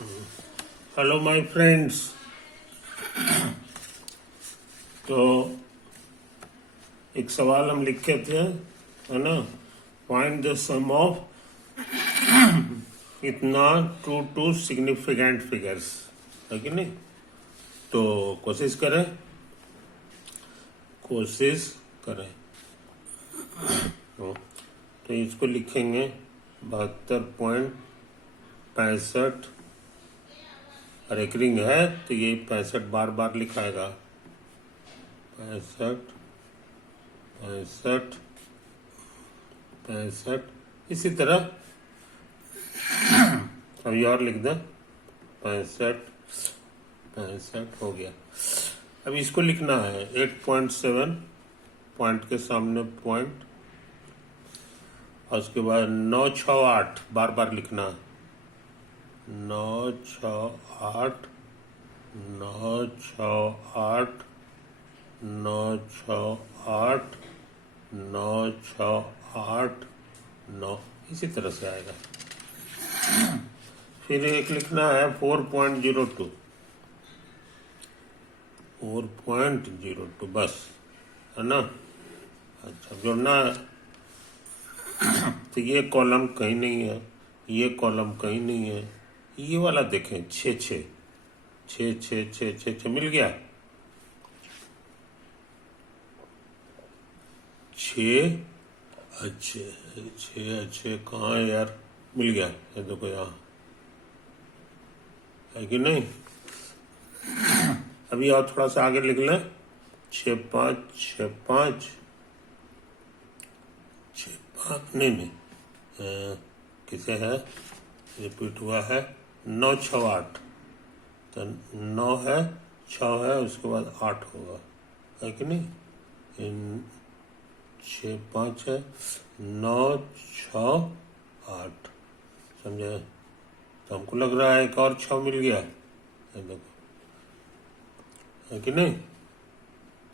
Hello my friends. तो एक सवाल हम लिखे थे, है ना, फाइंड द सम ऑफ इतना टू सिग्निफिकेंट फिगर्स, है कि नहीं। तो कोशिश करें। तो इसको लिखेंगे 72.65 और एक रिंग है तो ये 65 बार बार लिखाएगा। 65 65 65 इसी तरह अभी और लिख दें 65 65 हो गया। अब इसको लिखना है 8.7 पॉइंट के सामने पॉइंट और उसके बाद 968 बार बार लिखना है। 968 968 968 968 9 इसी तरह से आएगा। फिर एक लिखना है 4.02 4.02 बस, है ना। अच्छा जोड़ना है तो ये कॉलम कहीं नहीं है, ये कॉलम कहीं नहीं है, ये वाला देखें 6 6 6 6 6 6 6 मिल गया। 6 अच्छे 6 अच्छे कहाँ है यार, मिल गया। ये देखो यहाँ है कि नहीं। अभी और थोड़ा सा आगे लिख लें 6 5 6 5 6 5 नहीं किसे है रिपीट हुआ है 9 6 8 तो 9 है 6 है उसके बाद 8 होगा, है कि नहीं। 6 5 है 9 6 8 समझे। तो हमको लग रहा है एक और 6 मिल गया, ये देखो, है कि नहीं।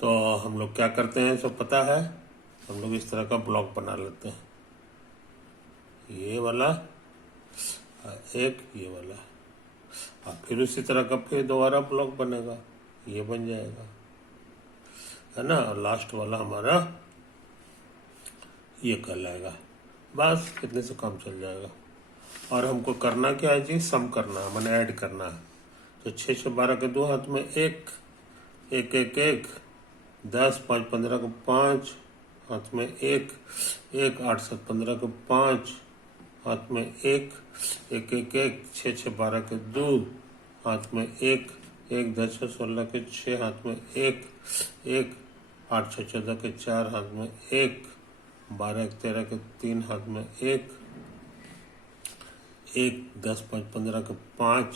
तो हम लोग क्या करते हैं सब पता है, हम लोग इस तरह का ब्लॉक बना लेते हैं। ये वाला एक ये वाला और फिर उसी तरह का फिर दोबारा ब्लॉक बनेगा, ये बन जाएगा, है ना। और लास्ट वाला हमारा ये कहलाएगा। बस इतने से काम चल जाएगा। और हमको करना क्या है जी, सम करना है, मैंने ऐड करना है। तो 6 6 12 के 2 हाथ में 1 1 1 1 10 5 15 को 5 हाथ में 1 1 8 7 15 को 5 हाथ में 1 1 1 1 6 6 12 के 2 हाथ में 1 1 10 6 16 के 6 हाथ में 1 1 8 6 14 के 4 हाथ में 1 12 13 के 3 हाथ में 1 1 10 5 15 के 5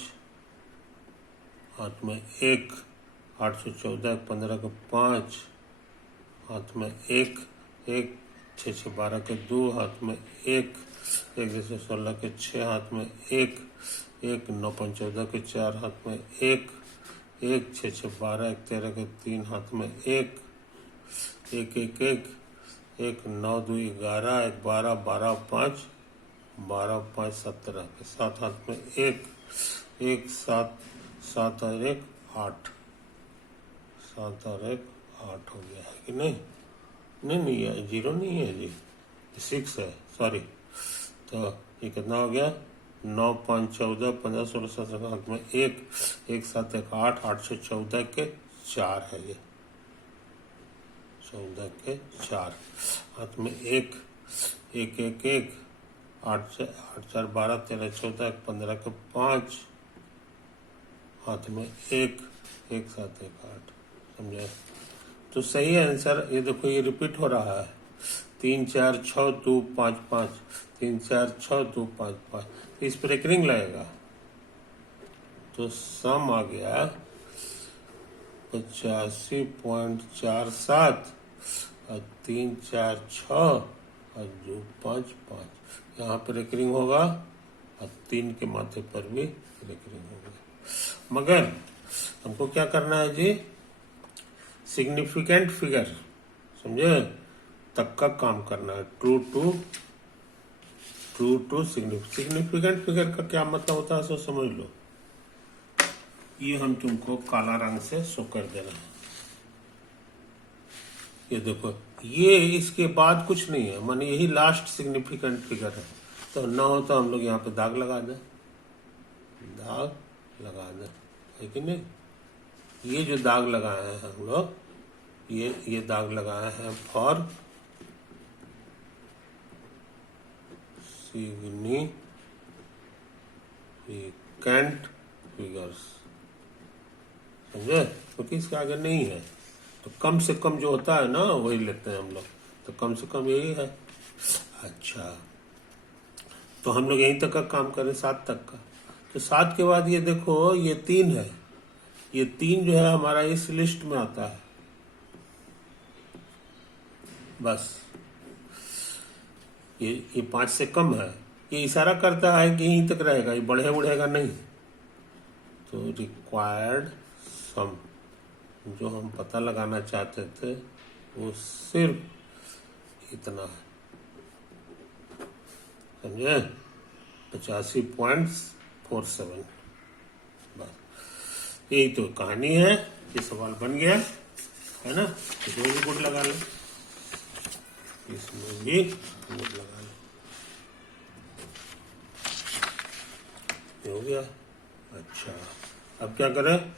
हाथ में 1 8 से 14 15 के 5 हाथ में 1 1 6 से 12 के 2 हाथ में 1 1 से 16 के 6 हाथ में 1 1 9 5 14 के 4 हाथ में 1 1 6 से 12 13 के 3 हाथ में 1 1 1 1 1 9 2 11 1 12 12 5 12 5 17 के 7 हाथ में 1 1 7 7 और 1 8 7 और 1 8 हो गया, है कि नहीं। नहीं ये 0 नहीं है जी, 6 है, सॉरी। तो ये कितना हो गया 9 5 14 15 16 17 हाथ में 1 1 7 1 8 8 से 14 के 4 है, ये 14 के 4 हाथ में 1 1 1 1 8 से 8 4 12 13 14 15 के 5 हाथ में 1 1 7 1 8 समझे। तो सही आंसर ये देखो, ये रिपीट हो रहा है 3 4 6 2 5 5 3 4 6 2 5 5 इस पर एक रिंग लगेगा। तो सम आ गया 85.47 और 3 4 6 और 2 5 5 यहाँ पर एक रिंग होगा और 3 के माथे पर भी एक रिंग होगा। मगर हमको क्या करना है जी, सिग्निफिकेंट फिगर समझे तक का काम करना है। ट्रू टू सिग्निफिकेंट फिगर का क्या मतलब होता है सो समझ लो। ये हम तुमको काला रंग से शो कर दे रहे हैं। ये देखो, ये इसके बाद कुछ नहीं है, माने यही लास्ट सिग्निफिकेंट फिगर है। तो ना हो तो हम लोग यहाँ पे दाग लगा दें, दाग लगा दें, है कि नहीं। ये जो दाग लगाए हैं हम लोग, ये दाग लगाए हैं फॉर सिग्निफिकेंट फिगर्स, समझे, क्योंकि इसके आगे नहीं है। तो कम से कम जो होता है ना वही लेते हैं हम लोग, तो कम से कम यही है। अच्छा, तो हम लोग यहीं तक का काम करें, 7 तक का। तो 7 के बाद ये देखो, ये 3 है, ये 3 जो है हमारा इस लिस्ट में आता है। बस ये 5 से कम है, ये इशारा करता है कि यहीं तक रहेगा, ये बढ़ेगा नहीं। तो रिक्वायर्ड सम जो हम पता लगाना चाहते थे वो सिर्फ इतना है, समझे, 85.47। बस यही तो कहानी है। ये सवाल बन गया है ना, इसमें भी गुड लगा लो, इसमें भी गुड लगा लो, ये हो गया। अच्छा, अब क्या करें,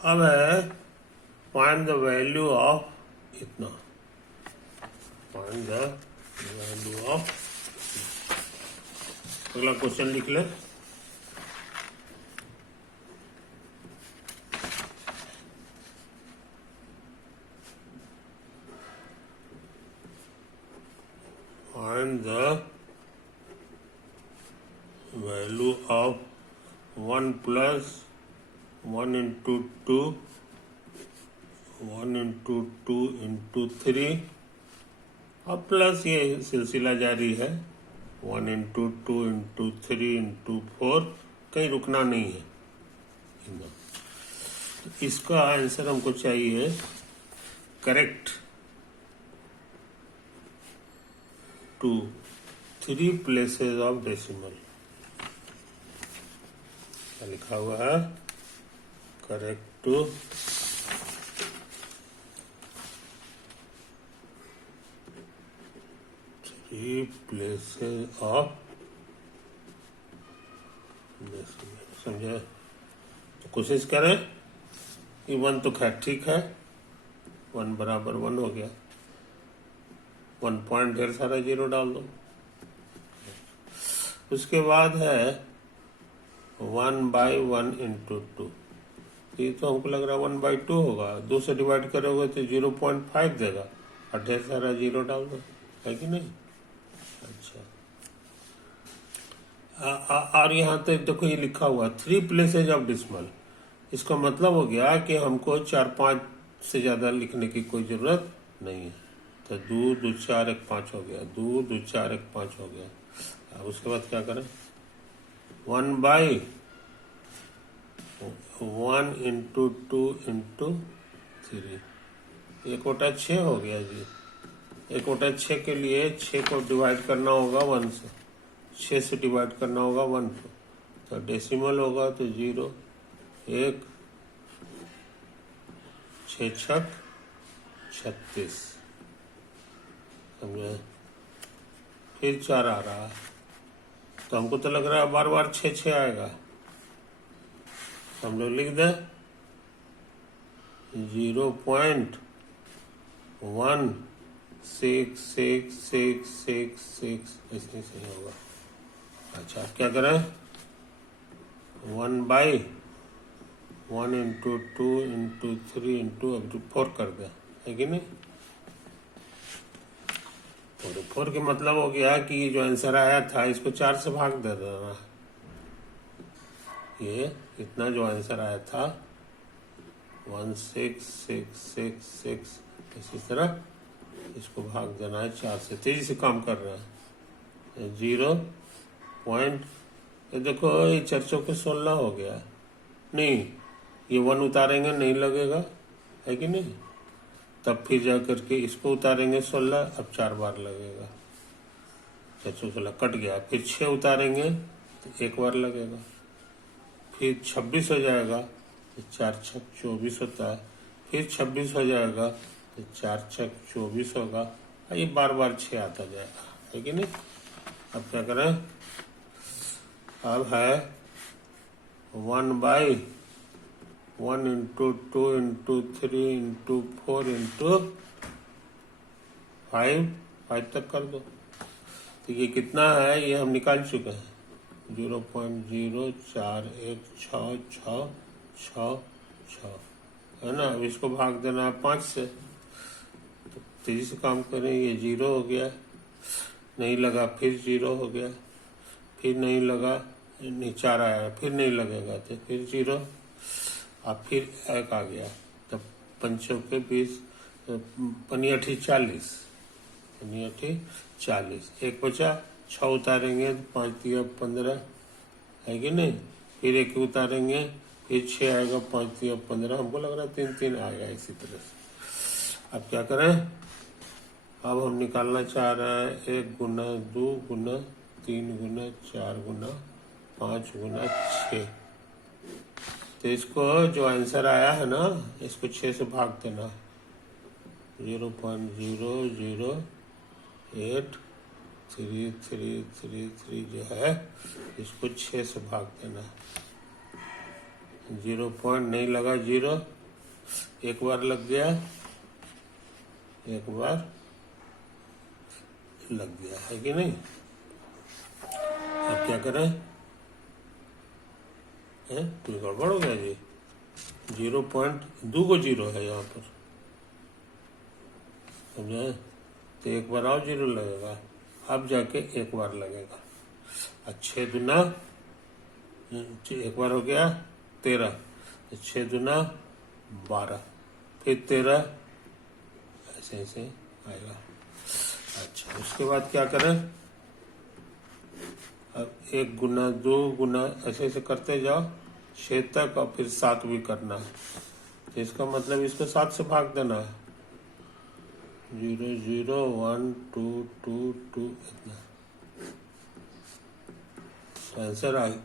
अब है फाइंड द वैल्यू ऑफ इतना, फाइंड द वैल्यू ऑफ, अगला क्वेश्चन लिख ले। फाइंड द वैल्यू ऑफ 1 + 1 × 2 1 × 2 × 3, अब प्लस ये सिलसिला जारी है, 1 × 2 × 3 × 4, कहीं रुकना नहीं है। तो इसका आंसर हमको चाहिए correct to 3 places of decimal. क्या लिखा हुआ है, correct to 3 places of decimal, समझे। तो कोशिश करें कि 1 तो खैर ठीक है, 1 बराबर 1 हो गया, 1 पॉइंट ढेर सारा 0 डाल दो। उसके बाद है 1/1 × 2, ये तो हमको लग रहा है 1/2 होगा, 2 से डिवाइड करोगे तो 0.5 देगा, और ढेर सारा 0 डाल दो, है कि नहीं। अच्छा, और यहाँ तो देखो ये लिखा हुआ 3 प्लेसेज ऑफ डेसिमल, इसका मतलब हो गया कि हमको 4-5 से ज्यादा लिखने की कोई जरूरत नहीं है। तो 2 2 4 1 5 हो गया, 2 2 4 1 5 हो गया। अब उसके बाद क्या करें, 1/1 × 2 × 3, 1/6 हो गया जी। 1/6 के लिए 6 को डिवाइड करना होगा 1 से, 6 से डिवाइड करना होगा 1 को, तो डेसिमल होगा तो 0 1 6 6 36, समझे। फिर 4 आ रहा है, तो हमको तो लग रहा है बार बार 6 6 आएगा, तो हम लोग लिख दें 0.16666, ऐसे सही होगा। अच्छा, क्या करें, 1/1 × 2 × 3 × 4 कर दे, है कि नहीं। तो 4 के मतलब हो गया कि ये जो आंसर आया था इसको 4 से भाग दे देना, ये इतना जो आंसर आया था 16666, इसी तरह इसको भाग देना है 4 से। तेजी से काम कर रहा है, 0 पॉइंट, ये देखो ये 4 चौके 16 हो गया, नहीं ये 1 उतारेंगे नहीं लगेगा, है कि नहीं। तब फिर जा करके इसको उतारेंगे 16, अब 4 बार लगेगा, 4 16 कट गया, फिर 6 उतारेंगे तो 1 बार लगेगा, फिर 26 हो जाएगा तो 4 छक 24 होता है, फिर 26 हो जाएगा तो 4 छक 24 होगा। ये बार बार 6 आता जाएगा, है कि नहीं। अब क्या करें, अब है 1/1 इंटू 2 इंटू 3 इंटू 4 इंटू 5 तक कर दो। तो ये कितना है, ये हम निकाल चुके हैं, 0.041666 है ना। अब इसको भाग देना है 5 से, तो तेजी से काम करें। ये 0 हो गया, नहीं लगा, फिर 0 हो गया, फिर नहीं लगा, नहीं 4 आया, फिर नहीं लगेगा तो फिर 0, अब फिर 1 आ गया, तब 5 के 20, 5 40, 40, 1 बचा, 6 उतारेंगे तो 5 दिया 15, है कि नहीं। फिर 1 उतारेंगे, फिर 6 आएगा, 5 दिया 15, हमको लग रहा है 3 आएगा इसी तरह से। अब क्या करें, अब हम निकालना चाह रहे हैं 1 गुना 2 गुना 3 गुना 4 गुना 5 गुना 6। तो इसको जो आंसर आया है ना, इसको 6 से भाग देना, 0.0083333 जो है इसको 6 से भाग देना। 0 पॉइंट नहीं लगा, 0 एक बार लग गया, एक बार लग गया, है कि नहीं। अब क्या करें, है तो गड़बड़ हो गया जी, 0.2 को 0 है यहाँ पर, समझे। तो एक बार और 0 लगेगा, अब जाके एक बार लगेगा। 6 दुना, एक बार हो गया 13, 6 दुना 12, फिर 13, ऐसे ऐसे आएगा। अच्छा, उसके बाद क्या करें, अब 1 गुना 2 गुना ऐसे ऐसे करते जाओ 6 तक, और फिर 7 भी करना है। तो इसका मतलब इसको 7 से भाग देना है, 0 0 1 2 2 2 इतना आंसर आएगा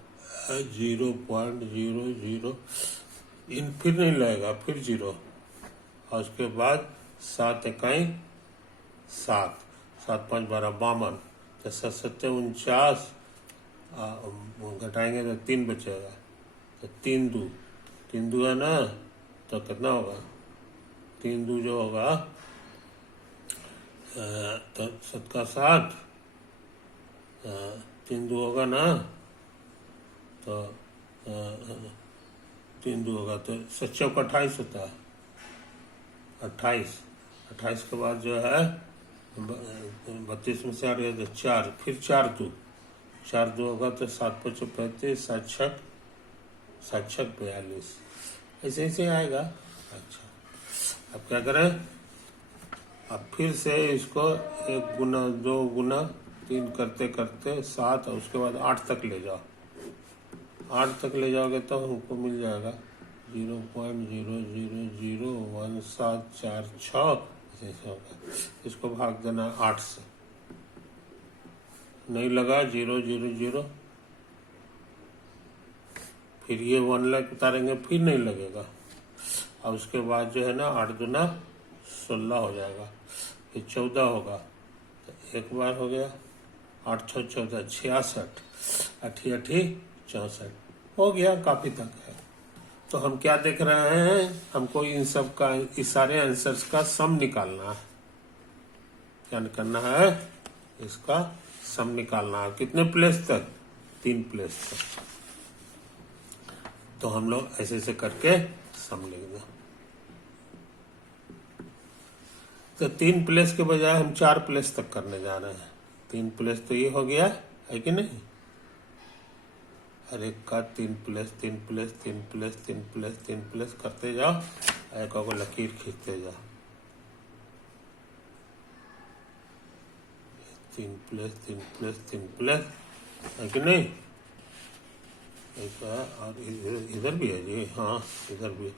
0.00। फिर नहीं लगेगा, फिर 0, और उसके बाद 7 इकाई 7, 7 5 12 52, तो 7 49, घटाएंगे तो 3 बचेगा, तो 3 दू है ना, तो कितना होगा, 3 दू जो होगा तो 7 का 7, 3 दू होगा ना, तो 3 दू होगा तो 7 चौक 28 होता है, 28 के बाद जो है 32 में से आ गया तो 4, फिर 4 दू होगा तो 7 5 35, 7 छक 42, ऐसे ऐसे आएगा। अच्छा, अब क्या करें, अब फिर से इसको 1 गुना 2 गुना 3 करते करते 7, और उसके बाद 8 तक ले जाओ, 8 तक ले जाओगे तो हमको मिल जाएगा 0.0001746, ऐसे होगा। इसको भाग देना 8 से, नहीं लगा, 0 0 0, फिर ये 1 लाख उतारेंगे, फिर नहीं लगेगा, और उसके बाद जो है ना 8 दुना 16 हो जाएगा, फिर 14 होगा, तो एक बार हो गया, 8 6 14 66, 8 8 64 हो गया, काफी तक है। तो हम क्या देख रहे हैं, हमको इन सब का, इस सारे आंसर्स का सम निकालना है। क्या करना है, इसका सम निकालना है। कितने प्लेस तक, 3 प्लेस तक। तो हम लोग ऐसे ऐसे करके सम लिख दें। तो 3 प्लेस के बजाय हम 4 प्लेस तक करने जा रहे हैं। 3 प्लेस तो ये हो गया, है कि नहीं। हर एक का 3 place 3 place 3 place 3 place 3 place करते जाओ, एक को लकीर खींचते जाओ। 3 प्लेस 3 प्लेस 3 प्लेस, है कि नहीं। ऐसा, और इधर भी है जी, हाँ इधर भी।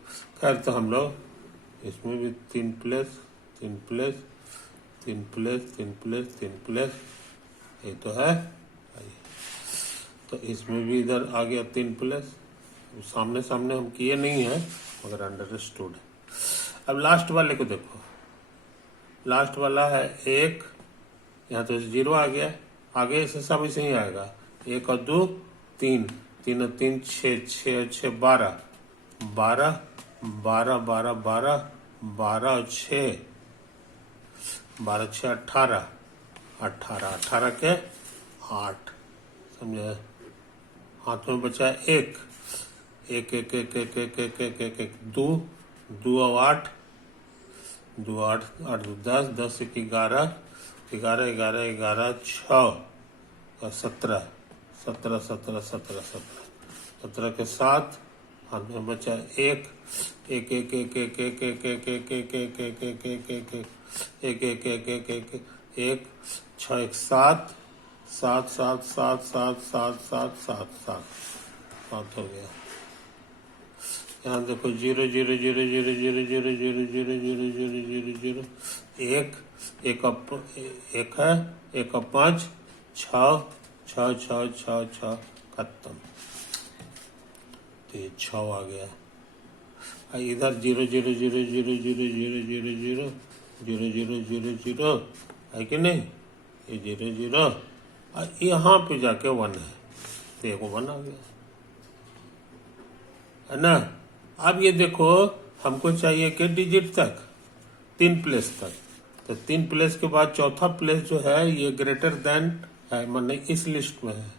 खैर, तो हम लोग इसमें भी 3 place 3 place 3 place 3 place 3 place, ये तो है। तो इसमें भी इधर आ गया 3 प्लेस, सामने सामने हम किए नहीं है मगर अंडरस्टूड है। अब लास्ट वाले को देखो, लास्ट वाला है 1, यहाँ तो 0 आ गया, आगे इस हिसाब से ही आएगा। 1 और 2 3, 3 और 3 6, 6 और 6 12, 12 12 12 12 12 और 6 12 6 18 18 18 के 8, समझे। हाथ में बचा 1 1 1 1 1 1 1 1 1 1 2 2 और 8 2 8 8 2 10 10 1 11 11 11 11 6 और 17 17 17 17 17 17 के 7, हाथ में बचा 1 1 1 1 1 1 1 1 1 1 1 1 1 1 1 1 1 1 1 1 1 6 1 7 7 7 7 7 7 7 7 7 7 हो गया। यहाँ देखो 0 0 0 0 0 0 0 0 0 0 0 0 1 1 है 1 और 5 6 6 6 6 6 खत्म। तो ये 6 आ गया। इधर 0 0 0 0 0 0 0 0 0 0 0 0 है कि नहीं, ये 0 0 यहाँ पे जाके 1 है, तो एक 1 आ गया, है ना। अब ये देखो हमको चाहिए कि डिजिट तक, 3 प्लेस तक, तो 3 प्लेस के बाद चौथा प्लेस जो है ये ग्रेटर देन है, मतलब इस लिस्ट में है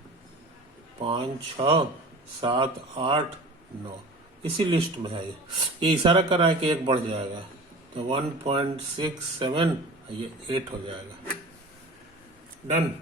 5 6 7 8 9, इसी लिस्ट में है। ये इशारा कर रहा है कि 1 बढ़ जाएगा, तो 1.67 ये 8 हो जाएगा। डन।